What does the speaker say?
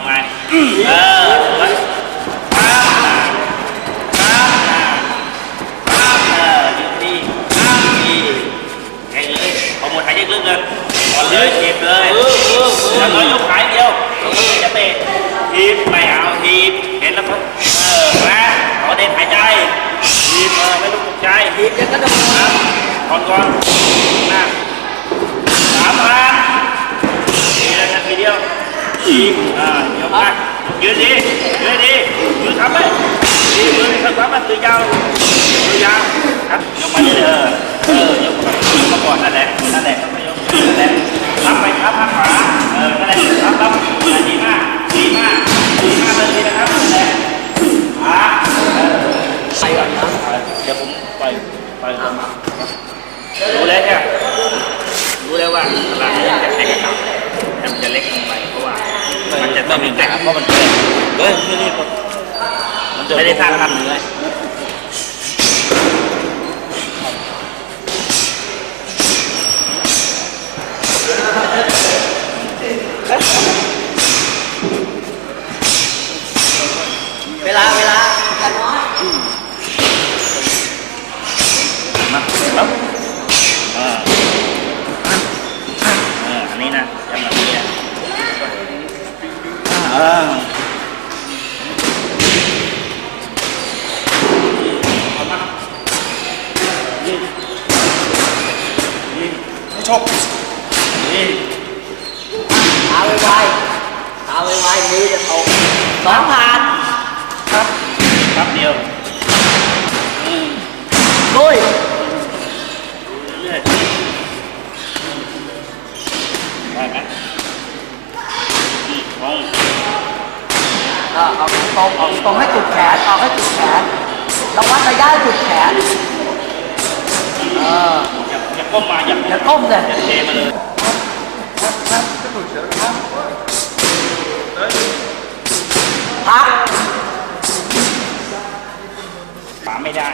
ำไงเออสวยป้าป้าป้เออหยุดดีป้าดีเฮ้ยเลยขโมยขายเยอะเเงินขอเลยเก็บเลยแล้วก็ยกขายเดียวนทีมไม่เอาทีมเห็นแล้วก็เออนะขอเด่นหายใจทีมเออไม่ต้องตกใจทีมยังก็ต้องก่อนก่อนนะสามพันทีละนาทีเดียวทีมายืนดียืนดียืนทำไปดีมือนี่ครับทำมันตัวยาวตัวยาวครับยกมาเรื่อยๆเออยกมาขึ้นมาก่อนนั่นแหละนั่นแหละยกนั่นแหละรับไปครับข้างขวาเออนั่นแหละรับรับดีมากดีมากดีมากเลยนะครับนั่นแหละอ่าไปก่อนนะเดี๋ยวผมไปล่อยปล่อยลงมารู้แล้วเนี่ยรู้แล้วว่าตลาดนี้จะแข่งกับแต่มันจะเล็กลงไปเพราะว่า ไม่มีหนาเพราะมันเกินเฮ้ยไม่รีบมันจะไม่ได้สร้างกล้ามเนื้อ เวลาเวลากันน้อย มาแล้วอ่าอ่าอันนี้นะจำแบบนี้อะ อ่าเอามานี่นี่ไม่ชอบนี่ ตาไวๆตาไวๆมือจะตกสองพัน ครับครับเดียว ลุย เรื่อยได้ไหมอืมลง เออเอาตรงเอาตรงให้จุดแขนเอาให้จุดแขนเราวัดระยะให้จุดแขนเอออย่าอย่าก้มมาอย่าอย่าก้มเลยอย่าเทมาเลยพักขวาไม่ได้